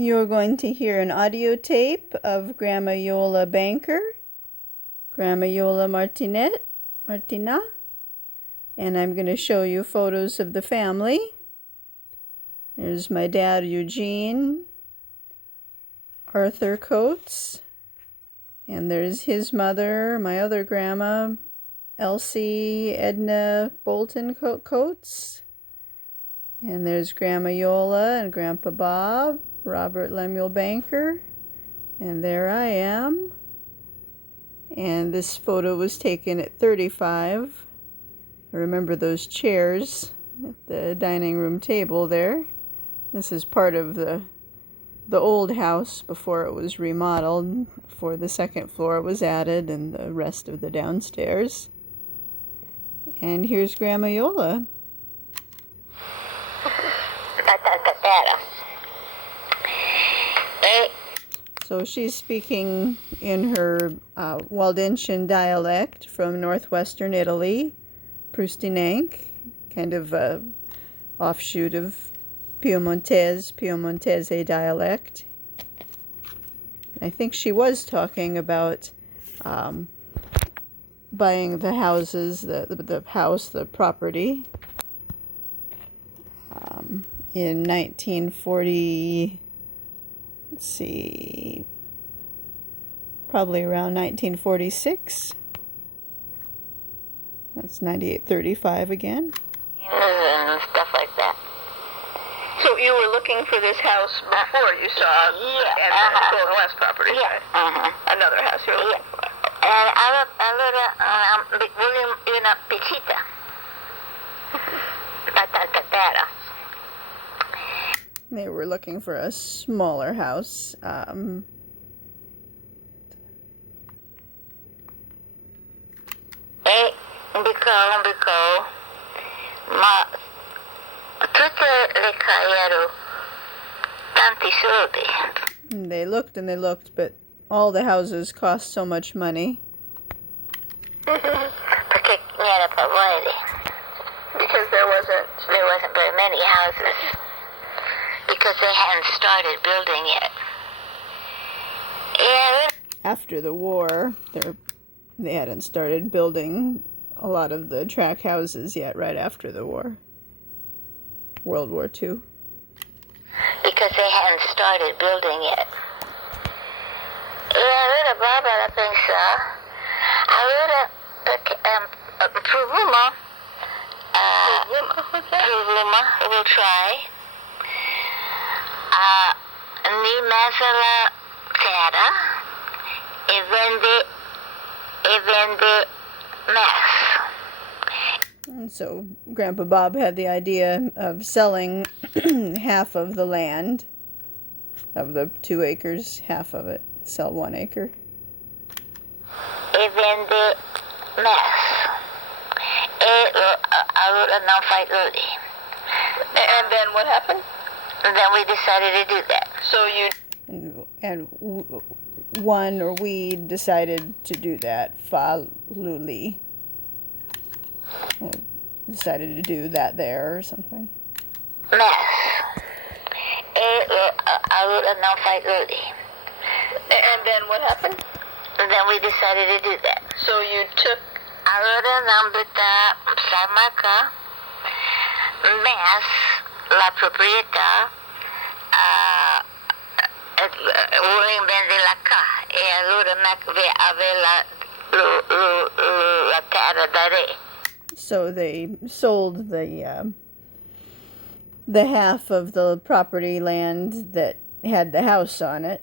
You're going to hear an audio tape of Grandma Iole Banker, Grandma Iole Martinat, and I'm going to show you photos of the family. There's my dad, Eugene, Arthur Coates, and there's his mother, my other grandma, Elsie Edna Bolton Coates, and there's Grandma Iole and Grandpa Bob, Robert Lemuel Banker, and there I am. And this photo was taken at 35. I remember those chairs at the dining room table there. This is part of the old house before it was remodeled, before the second floor was added and the rest of the downstairs. And here's Grandma Iole. So she's speaking in her Waldensian dialect from northwestern Italy, Prustinenc, kind of a offshoot of Piemontese dialect. I think she was talking about buying the houses, the property, in 1940. Let's see, probably around 1946. That's 9835 again. And stuff like that. So you were looking for this house before you saw Golden West property, right? Another house you were looking for. And I live Pichita. They were looking for a smaller house. Because ma tutte le case tanti soldi. They looked and they looked, but all the houses cost so much money. Perché n'era paura. Because there wasn't very many houses. Because they hadn't started building yet. And after the war, they hadn't started building a lot of the track houses yet, right after the war. World War II. Because they hadn't started building yet. Barbara pensa, allora Provuma, we'll try. Ni mezza la terra e vende mess. And so Grandpa Bob had the idea of selling half of the land, of the 2 acres, half of it, sell 1 acre. E vende mess. Allora non fai così. And then what happened? And then we decided to do that. So you... We decided to do that. Fa luli. Decided to do that there or something. Mess. Allora non fai così. And then what happened? And then we decided to do that. So you took... Allora non butta Sarmaca, mess, la proprietà, vuole vendere la casa e allora aveva la terra da re. So they sold the half of the property land that had the house on it,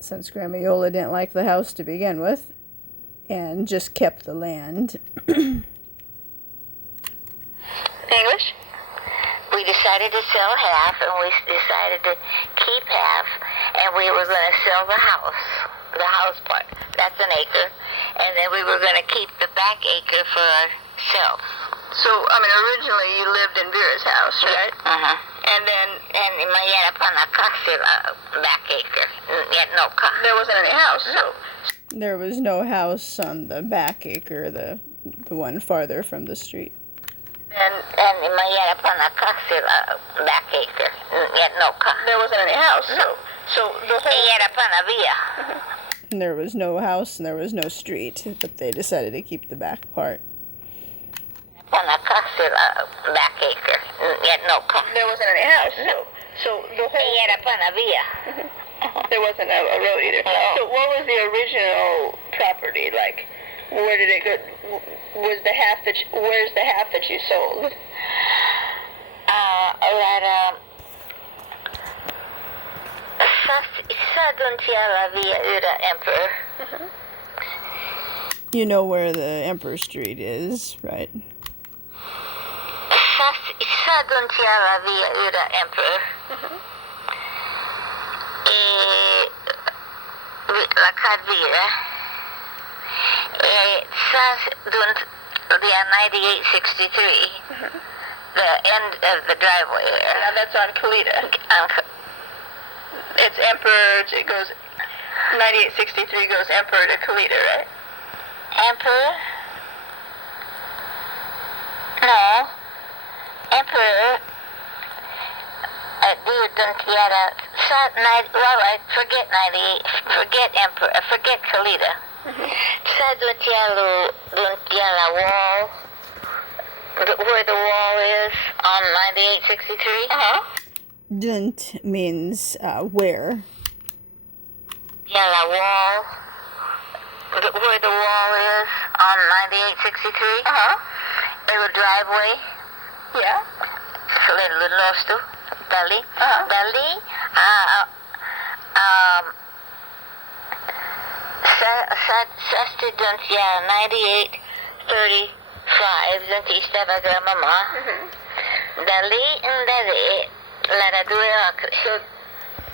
since Grandma Iole didn't like the house to begin with, and just kept the land. English? We decided to sell half, and we decided to keep half, and we were going to sell the house part. That's an acre, and then we were going to keep the back acre for ourselves. So, originally you lived in Vera's house, right? And then... And in my back acre, no car. There wasn't any house? No. There was no house on the back acre, the one farther from the street. And in my back acre, no car. There wasn't any house? No. So the whole... E era Panavia. And there was no house and there was no street, but they decided to keep the back part. Panacasila back acre. Yeah, no. There wasn't any house. So the whole... E era Panavia. There wasn't a road either. No. So what was the original property like? Where did it go? Was the half that where's the half that you sold? Sa doon siya la via Ura Emperor. You know where the Emperor Street is, right? Sa doon siya la via Ura Emperor. La Cadvira. Sa doon via 9863. The end of the driveway there. Now that's on Kalita. It's Emperor. It goes 9863 goes Emperor to Kalita, right? Emperor? No. Emperor. Well, I forget 98. Forget Emperor. Forget Kalita. Sa doon la wall. Where the wall is on 9863. Dunt means where. Yeah, la wall. Where the wall is on 9863. A driveway. Yeah. Little nosto. Dali. Dali. Sa student, yeah, 9835. Dun istaba Grandma. Dali and dali. Lara due acre. So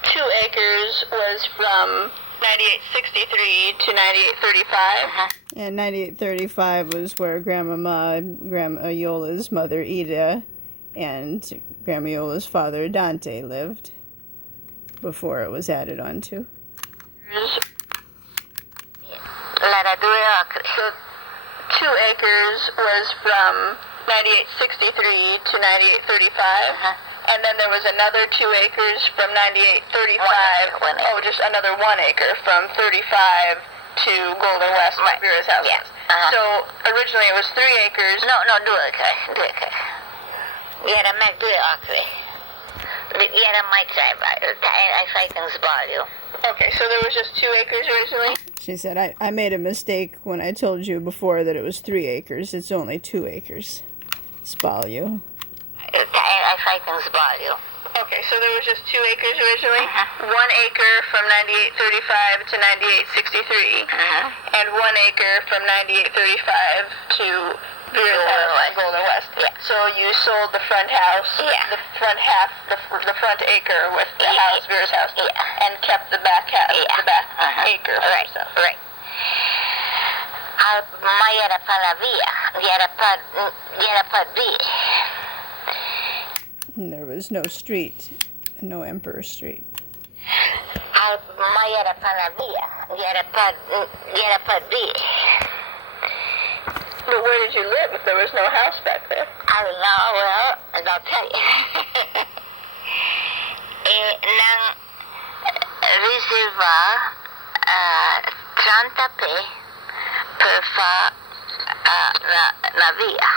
2 acres was from 9863 to 9835. And 9835 was where Grandma Iole's mother Ida and Grandma Iole's father Dante lived before it was added onto. Lara due acre. So 2 acres was from 9863 to 9835. And then there was another 2 acres from 9835. One acre. Oh, just another 1 acre from 35 to Golden West, Right. Vera's house. Yeah. So originally it was 3 acres. No, do it. Era mag due acre. Era my tribe. I fight things about you. Okay, so there was just 2 acres originally? She said, I made a mistake when I told you before that it was 3 acres. It's only 2 acres. Spalio. I fight things about you. Okay, so there was just 2 acres originally? 1 acre from 9835 to 9863. And 1 acre from 9835 to Vera's house, Golden West. Yeah. So you sold the front house, Yeah. the front half, the front acre with the house, Vera's house, Yeah. and kept the back half, Yeah. the back acre for Right. yourself. Right. Ma era Panavia. Era Padvi. And there was no street, no Emperor Street. Ma era Panavia. Era Padvi. But where did you live if there was no house back there? I don't know. Well, I'll tell you. Nang reserva 30 per fa na via.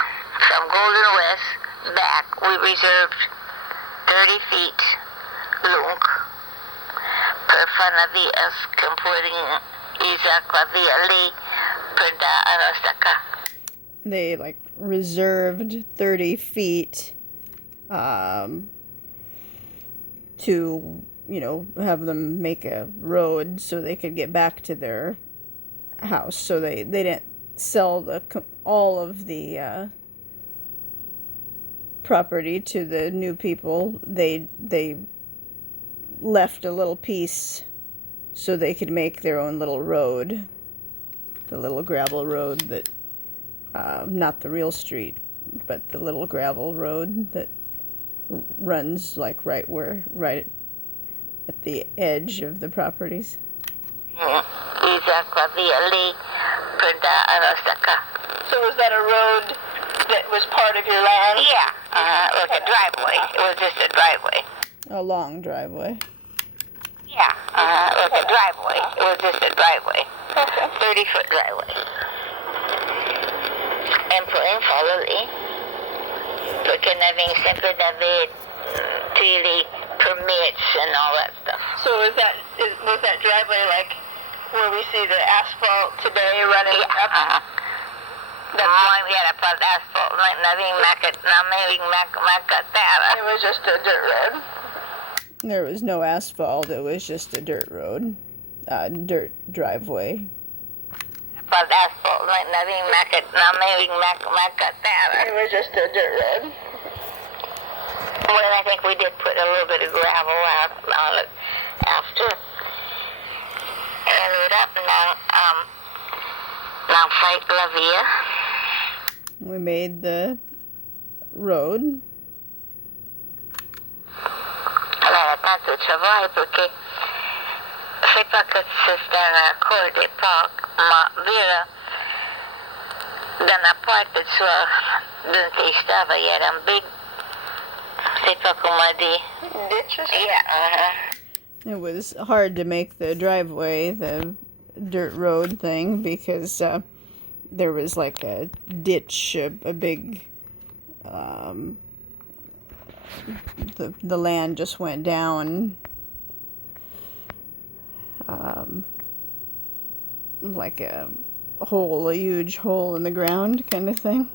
From Golden West back, we reserved 30 feet long per fa na vias computing Isaac la via li per da anostaka. They reserved 30 feet to, have them make a road so they could get back to their house. So they didn't sell all of the property to the new people. They left a little piece so they could make their own little road, the little gravel road that not the real street, but the little gravel road that runs right at the edge of the properties. So was that a road that was part of your land? Yeah, like a driveway. It was just a driveway. A long driveway. Yeah, like a driveway. It was just a driveway. Okay. 30-foot driveway. And po yung following. Porque naving sempre David really permits and all that stuff. So was that driveway like where we see the asphalt today running up? That's why we had a put asphalt. Naving makatera. It was just a dirt road. There was no asphalt. It was just a dirt road, dirt driveway. Put asphalt. Naving makatera. It was just a dirt road. Well, I think we did put a little bit of gravel out on it after. Ended up now fight la via. We made the road. Allora, tanto ci vai perché sei pas che si sta nel cuore del parco, ma vera da una parte sua dove stava era un big, sei pas come dire. Ditches? Yeah, It was hard to make the driveway, the dirt road thing, because there was like a ditch, a big, the land just went down, like a hole, a huge hole in the ground kind of thing.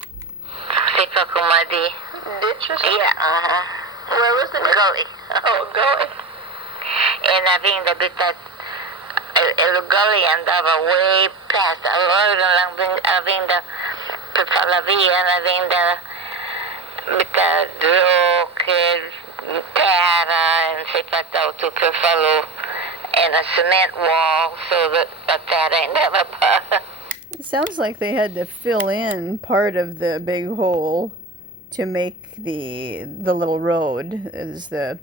sei pas come dire. Ditches? Yeah, Where was the gully. Oh, gully. And avendo abitato il gully andava way past, allora avendo per fare la via, avendo abitato che terra and si fatto per farlo in a cement wall so that the terra never passed. It sounds like they had to fill in part of the big hole to make the little road, is the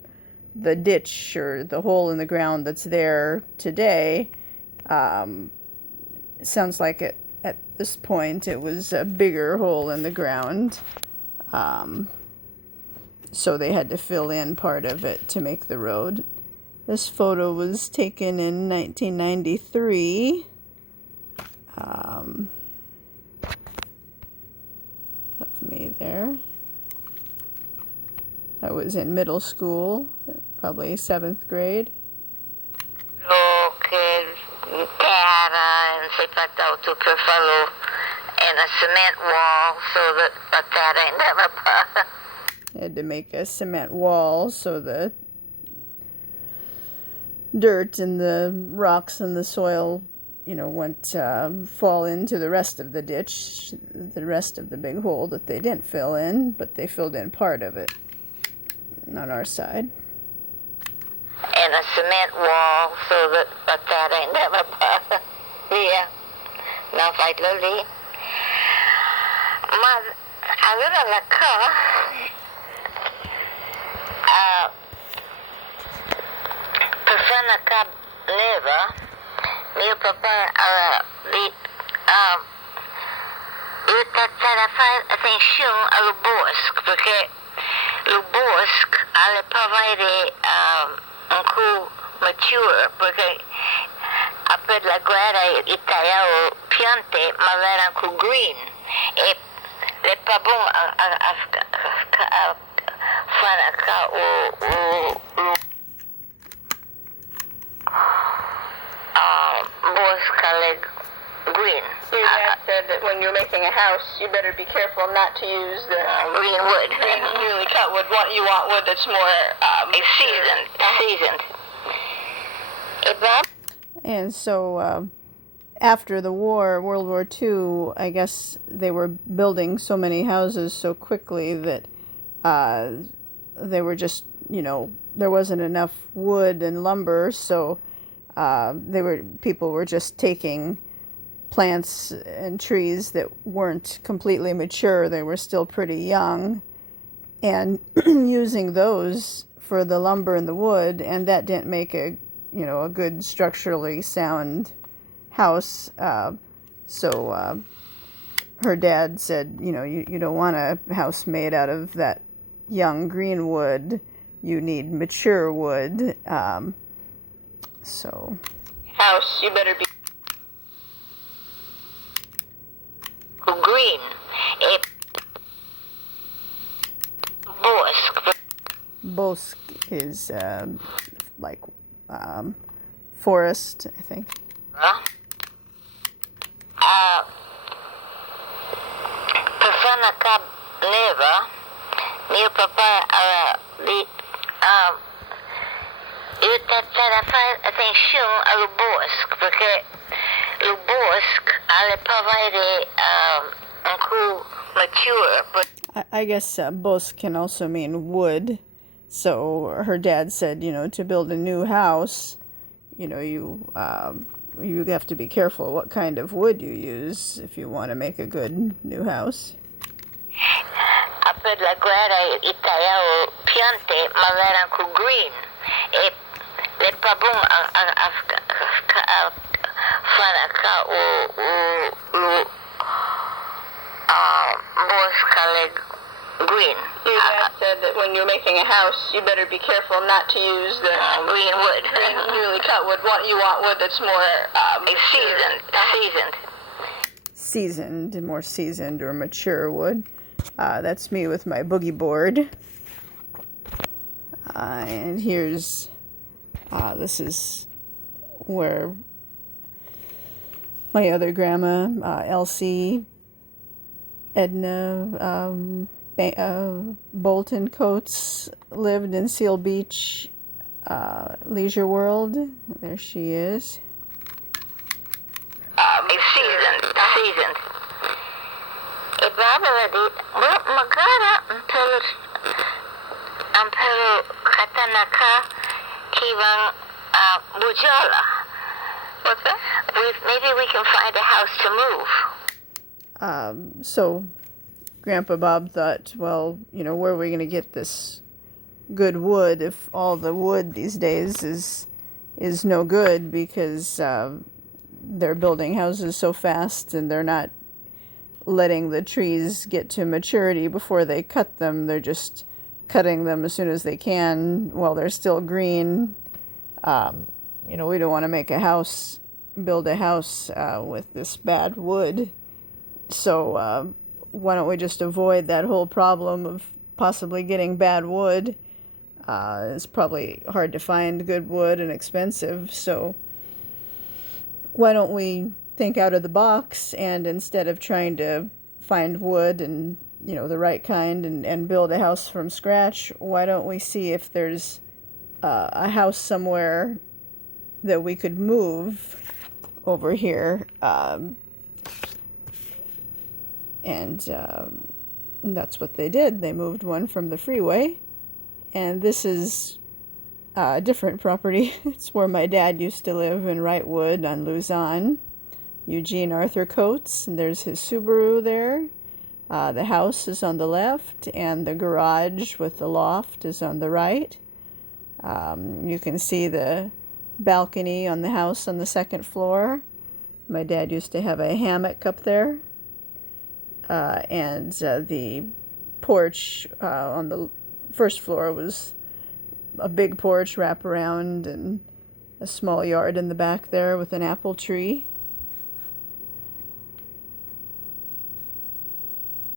ditch or the hole in the ground that's there today. Sounds like at this point it was a bigger hole in the ground, so they had to fill in part of it to make the road. This photo was taken in 1993. Of me there. I was in middle school, probably 7th grade. Che terra and si fatto per farlo in a cement wall so that the terra never passed. I had to make a cement wall so the dirt and the rocks and the soil, wouldn't fall into the rest of the ditch, the rest of the big hole that they didn't fill in, but they filled in part of it on our side. In a cement wall so that the terra never passed. Yeah. Now fight lily. Ma allora la ca per fare una ca nera mio papà io trattare a fare attenzione al bosco perché il bosco alle pavare un coup mature perché per la guerra i tagliavano piante ma erano un coup green e le pavone fanno bosco alle green. Your dad said that when you're making a house, you better be careful not to use the green wood. green, newly cut wood. You want wood that's more Seasoned. Hey, Bob? And so after the war, World War II, I guess they were building so many houses so quickly that they were just, there wasn't enough wood and lumber, so people were just taking plants and trees that weren't completely mature. They were still pretty young, and using those for the lumber and the wood, and that didn't make a good structurally sound house. So her dad said, you don't want a house made out of that young green wood. You need mature wood. So house, you better be green. A bosque. bosque is like forest, I think. Persona cab neva. Mio papà io tentavo di fare attenzione al bosco perché il bosco alle provide un coup mature, but I guess bosque can also mean wood. So her dad said, to build a new house, you have to be careful what kind of wood you use if you want to make a good new house. per la guerra italiana piante ma erano green e le pabung fanaka boscale green. Your dad said that when you're making a house, you better be careful not to use the green wood. Newly cut wood. You want wood that's more Seasoned, more seasoned or mature wood. That's me with my boogie board. And here's, this is where my other grandma, Elsie, Edna, Bolton Coates lived in Seal Beach, Leisure World. There she is. Seasoned. E barbara di magara ampero katanaka kivan bujola. What's that? Maybe we can find a house to move. So Grandpa Bob thought, well, where are we going to get this good wood if all the wood these days is no good because they're building houses so fast and they're not letting the trees get to maturity before they cut them. They're just cutting them as soon as they can while they're still green. We don't want to build a house with this bad wood. So why don't we just avoid that whole problem of possibly getting bad wood? It's probably hard to find good wood and expensive. So why don't we think out of the box, and instead of trying to find wood and the right kind and build a house from scratch, why don't we see if there's a house somewhere that we could move over here, and that's what they did. They moved one from the freeway, and this is a different property. It's where my dad used to live in Wrightwood on Luzon. Eugene Arthur Coates, and there's his Subaru there. The house is on the left, and the garage with the loft is on the right. You can see the balcony on the house on the second floor. My dad used to have a hammock up there. And the porch on the first floor was a big porch wraparound and a small yard in the back there with an apple tree.